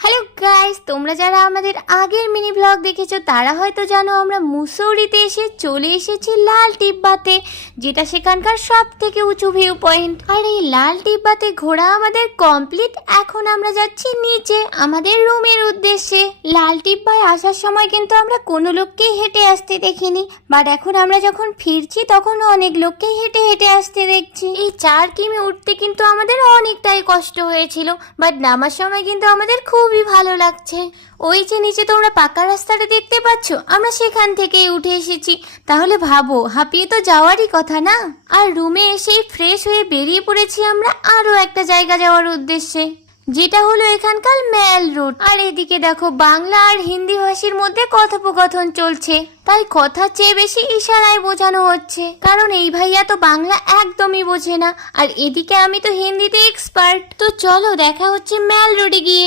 Hello guys, তোমরা যারা আমাদের আগের মিনি ব্লগ দেখেছো তারা হয়তো জানো আমরা মুসৌরিতে এসে চলে এসেছি লাল টিব্বাতে, যেটা সেখানকার সব থেকে উঁচু ভিউ পয়েন্ট। আর এই লাল টিব্বাতে ঘোরা আমাদের কমপ্লিট। এখন আমরা যাচ্ছি নিচে আমাদের রুমের উদ্দেশ্যে। লাল টিব্বায় আসার সময় কিন্তু আমরা কোনো লোককেই হেঁটে আসতে দেখিনি, বাট এখন আমরা যখন ফিরছি তখন অনেক লোককেই হেঁটে হেঁটে আসতে দেখছি। এই 4 কিমি উঠতে কিন্তু আমাদের অনেকটাই কষ্ট হয়েছিল, বাট নামার সময় কিন্তু আমাদের খুবই ভালো লাগছে। ওই যে নিচে তোমরা পাকা রাস্তাটা দেখতে পাচ্ছ, আমরা সেখান থেকেই উঠে এসেছি। তাহলে ভাবো, হাঁপিয়ে তো যাওয়ারই কথা না। আর রুমে এসেই ফ্রেশ হয়ে বেরিয়ে পড়েছি আমরা আরো একটা জায়গা যাওয়ার উদ্দেশ্যে, যেটা হলো এখানকার ম্যাল রোড। আর এদিকে দেখো বাংলা আর হিন্দি ভাষীর মধ্যে কথোপকথন চলছে, তাই কথার চেয়ে বেশি ইশারায় বোঝানো হচ্ছে, কারণ এই ভাইয়া তো বাংলা একদমই বোঝে না, আর এদিকে আমি তো হিন্দিতে এক্সপার্ট। তো চলো দেখা হচ্ছে ম্যাল রোডে গিয়ে।